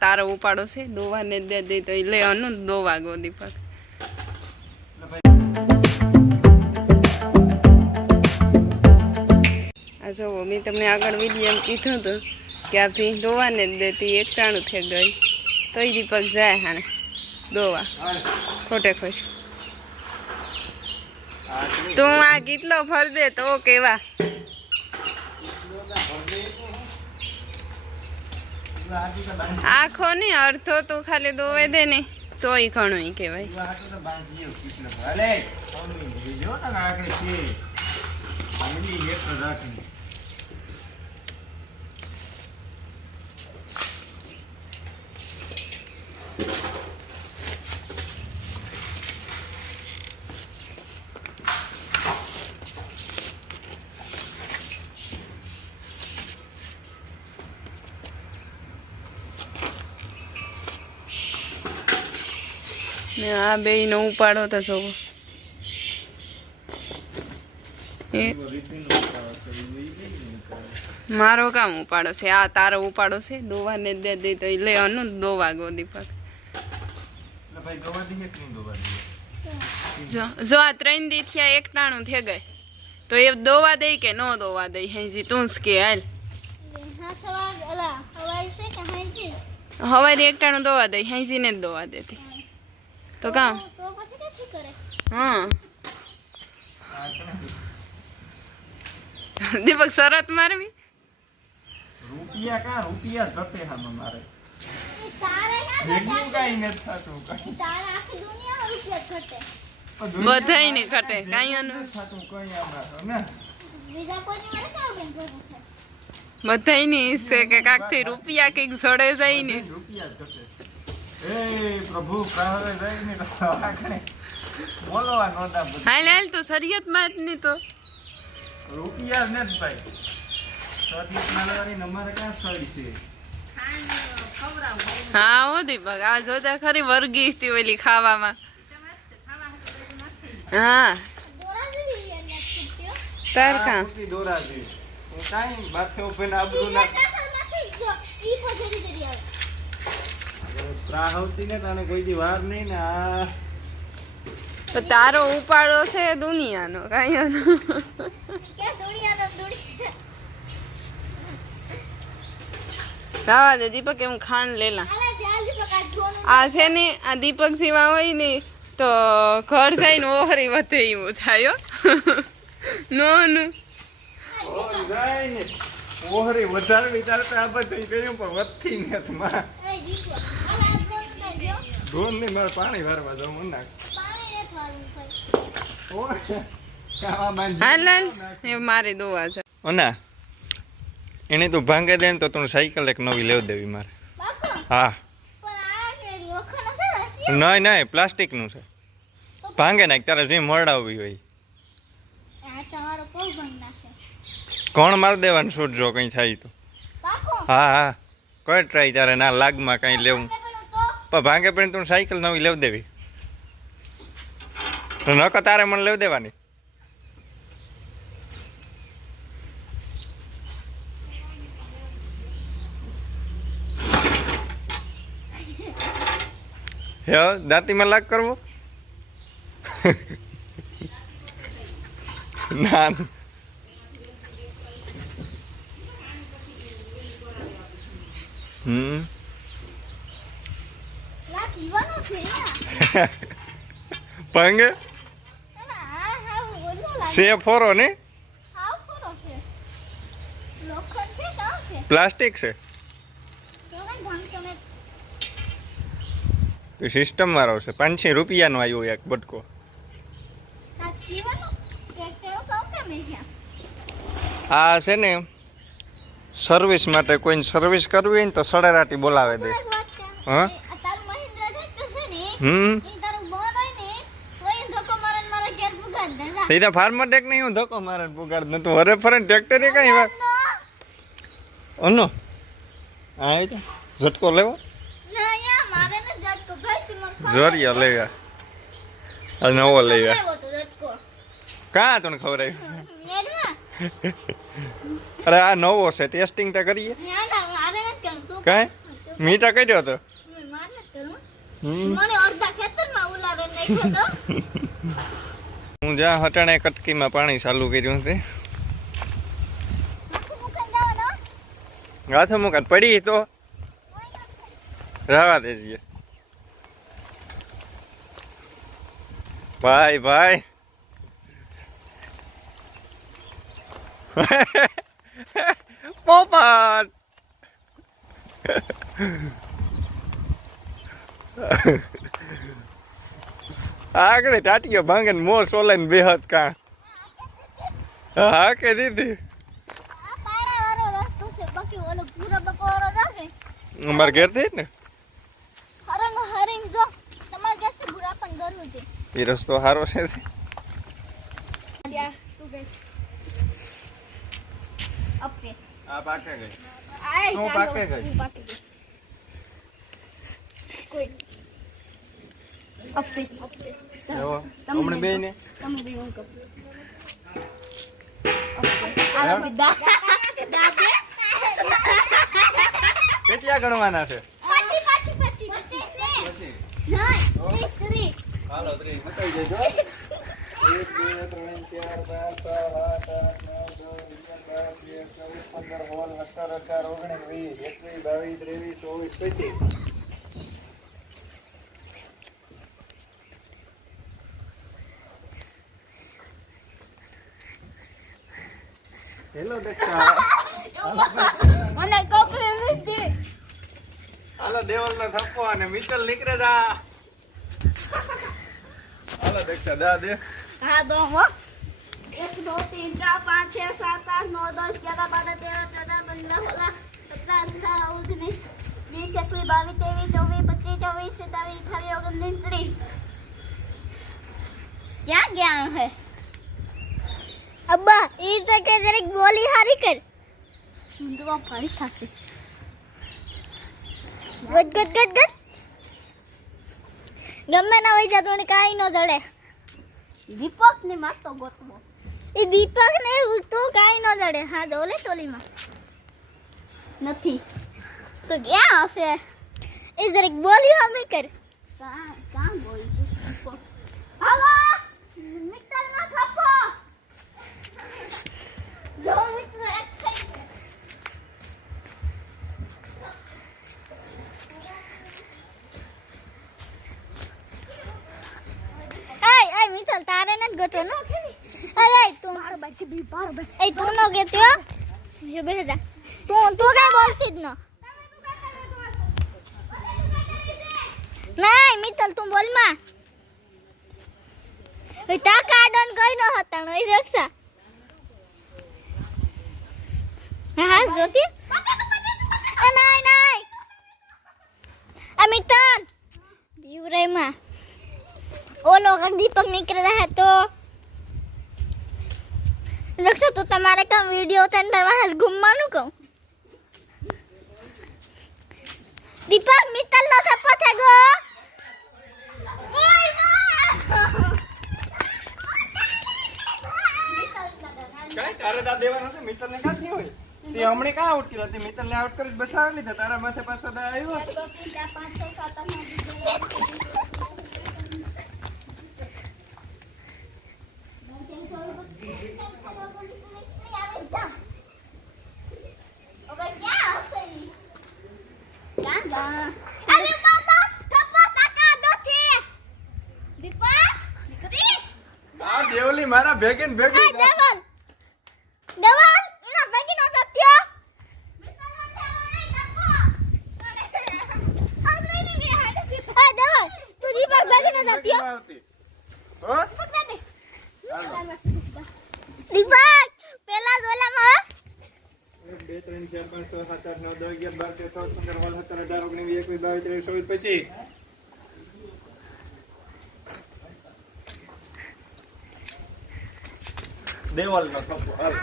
તારો ઉપાડો છે, દોવાને દે દે તો એ લે અનુ, દોવા ગો દીપક. આ મેં તમને આગળ વીડિયો કીધું હતું કે આ ભી દોવાને જ દેતી એક ટાણું થઈ ગઈ તો એ દીપક જાય હાણે, દોવા. ખોટે ખોટ. તું આ કેટલો ફરદે તો કેવા. આખો ને અડધો તો ખાલી દોવે દે ને તોય ઘણું કહેવાય. ને આ બે નો ઉપાડો તો જોવો. એ મારો કામ ઉપાડો છે? આ તારો ઉપાડો છે? દોવાને દે દે તો લેવાનું દોવા ગો દીપક જો જો આ ત્રણ દી થયા એકટાણું થઈ ગઈ. તો એ દોવા દે કે ન દોવા દે? હેજી તું જ કે હાલ. હવારે એકટાણું દોવા દે હેજી ને જ દોવા દેતી. તો કામ તો પછી કેટલી કરે હા દીપક શરત મારવી રૂપિયા કા રૂપિયા જ ઘટે હામાં મારે એ તારે ના ભેગું કાંઈ નથી થતું કાંઈ. તારે આખી દુનિયા રૂપિયા ઘટે પણ બધાય ને ઘટે કાંઈ અનુ નથી થતું કંઈ આમાં ને બીજા કોઈની વડે કાવ બેન ભેગું થાય બધાયની છે કે કાકથી રૂપિયા કંઈક સડે જાય ને રૂપિયા જ ઘટે એ પ્રભુ પ્રહરે જઈને આગળ બોલવા નહોતા હાલ હાલ તો શરીયત જ નહીં તો. રૂપિયા જ નથી ભાઈ. સર્વિસ મારવાની અમારે ક્યાં સળી છે? હા હો દીપક આ જોતા ખરી વર્ગી હતી ઓલી ખાવામાં. હા. તાર કાં? દોરા છે. કાઈ કાંઈ માથે ઉભીને આબરૂ ના કાસરમાંથી જો ઈ પછેરી દરી ને તને કોઈ દી વાર નહીં ને આ તો તારો ઉપાડો છે દુનિયાનો કાયાનો અનુ કે દુનિયા તો દુનિયા. રાવા દે દીપક એમ ખાંડ લેલા આ છે ને આ દીપક સિવા હોય ને તો ઘર જઈને ઓહરી વધે એવું થાય નો નું જાય ને ઓહરી વધારવી તારે તો આ બધું કર્યું પણ વધતી નથી માં એ જીતો આલા ડ્રોન ના જો ધોન મારે પાણી વારવા જાઉં મને નાખ. પાણી ને થારું કઈ. ઓર કાવા બાંધી હાલ હાલ. એ મારી દોવા છે. ઓના એને તું ભાંગે દે ને તો તું સાયકલ એક નવી લેવ દેવી મારે. હા. નહીં નહીં પ્લાસ્ટિકનું છે. ભાંગે નાખ તારે જે મળાવવી હોય. કોણ માર દેવાનું? છૂટ જો કંઈ થાય તો. હા હા. કોઈ ટ્રાય તારે ના લાગમાં કંઈ લેવું. પણ ભાંગે પડીને તું સાયકલ નવી લેવ દેવી. નકો તારે મને લેવ દેવાની. હે, દાંતીમાં લાગ કરવો? ના. હમ. છે ભાંગે સે ફોરો ને છે છે? છે પ્લાસ્ટિક છે સિસ્ટમ વાળો છે. પાંચસો રૂપિયાનો આવ્યો એક બટકો. આ છે ને સર્વિસ માટે કોઈને સર્વિસ કરવી હોય ને તો સડેરાટી બોલાવે દે. હા? આ તારું મહિન્દ્રા ટ્રેક્ટર છે ને હમ? એ તો ફાર્મર ટેક નહીં હું ધક્કો મારે પુગાડ ન તો હરે ફરે ટ્રેક્ટર એ કઈ વાત? ઓનો. આ એ તો ઝટકો લેવો. ના યા મારે ને ઝટકો. ભાઈ તી મને જોરિયો લેવા આ નવો લેવા કાં તને ખવડાવ્યું મેડમાં અરે આ નવો છે ટેસ્ટિંગ તો કરીએ. ના ના મારે નથી કરવું તું કાંઈ? મીઠા દો તો મેં માર નથી કરું હમ. મને અડધા ખેતરમાં ઉલારે નાખ્યો તો. હું જ્યાં હટાણે કટકીમાં પાણી ચાલુ કર્યું છે. ગાથો મુકાત પડી તો. રહેવા દેજીએ ભાઈ ભાઈ. પોપટ. આગળ ટાટીઓ ભાંગે ને મોર સોલાઈને બેહત કા. હા કે દીધી અમારે ઘેરથી ને? એ રસ્તો સારો છે કોઈ બે ને? બી હું કપ. કેટલા ગણવાના છે? હાલો ત્રીસ. બતાવી દેજો. એક બે ત્રણ ચાર પાંચ છ સાત આઠ નવ દસ અગિયાર બાર તેર ચૌદ પંદર સોળ સત્તર અઢાર ઓગણીસ વીસ એકવીસ બાવીસ ત્રેવીસ ચોવીસ પચીસ. હેલો દક્ષા મને કોકલી લીધી હાલો દેવલ નો થપ્પો અને મિત્તલ નીકળે જા. હાલો દક્ષા દા દે. હા દો હો. એક દો તીન ચાર પાંચ છ સાત આઠ નવ દસ ગ્યારહ બાર તેર ચૌદ પંદર સોળ સત્તર અઢાર ઓગણીસ વીસ એકવીસ બાવીસ ત્રેવીસ ચોવીસ પચીસ ચોવીસ સત્તાવીસ અઠાવીસ ઓગણત્રીસ. ક્યાં ગયા હે? અબ્બા ઈ તો કે જરીક બોલી હારી કર મુંડવા ફરી થશે ગટ ગટ ગટ ગટ ગમે ના હોય જતો ને કાંઈ ન જડે દીપક ને મારતો ગોતવો એ દીપક ને તો કાંઈ ન જડે હા દોલે ટોલીમાં નથી તો ક્યાં હશે એ જરીક બોલ્યું અમે કર કાં કાં બોલી હાલો મિત્તલ ના થપ્પો જો મિત્ર એક થઈ ગયો. એય એય મિત્તલ તારે નથી ગોતો નો એય તું. બરાબર છે બી તું નો ગેત્યો હો. જા તું તું કાંઈ બોલતી જ ન. નહીં મિત્તલ તું બોલમાં. તા કાર્ડન કઈ ન હતા નો રક્ષા. હા જોતી એ નહીં નહીં આ મિત્તલ યુવરાયમાં ઓલો દીપક નીકળી રહ્યા તો લક્ષો તો તમારે કામ વીડિયો ઉતારીને તમારે ગુમવાનું કહું દીપક મિત્તલ નો થપ્પો છે ગો તારે દા દેવાનો છે મિત્તલ ને કાંઈ હોય તે હમણે કા આઉટ કર્યો તે મિત્તલ ને આઉટ કરી બસાવી લીધા તારા માથે પાછો દા આવ્યો આ દેવલી મારા ભેગે ને ભેગી દેવલ Devil! દીપક! પેલા જ ઓલામાં એક, બે, ત્રણ, ચાર, પાંચ, છ, સાત, આઠ, નવ, દસ, અગિયાર, બાર, તેર, ચૌદ, પંદર, સોળ, સત્તર, અઢાર, ઓગણીસ, વીસ, એકવીસ, બાવીસ, પછી ચોવીસ, પચીસ. દેવલનો થપ્પો, હાલ.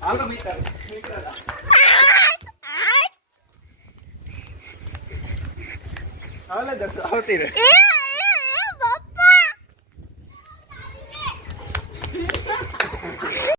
હાલો મિત્ર, મિત્ર. હાલે જતો, આવતી રહે.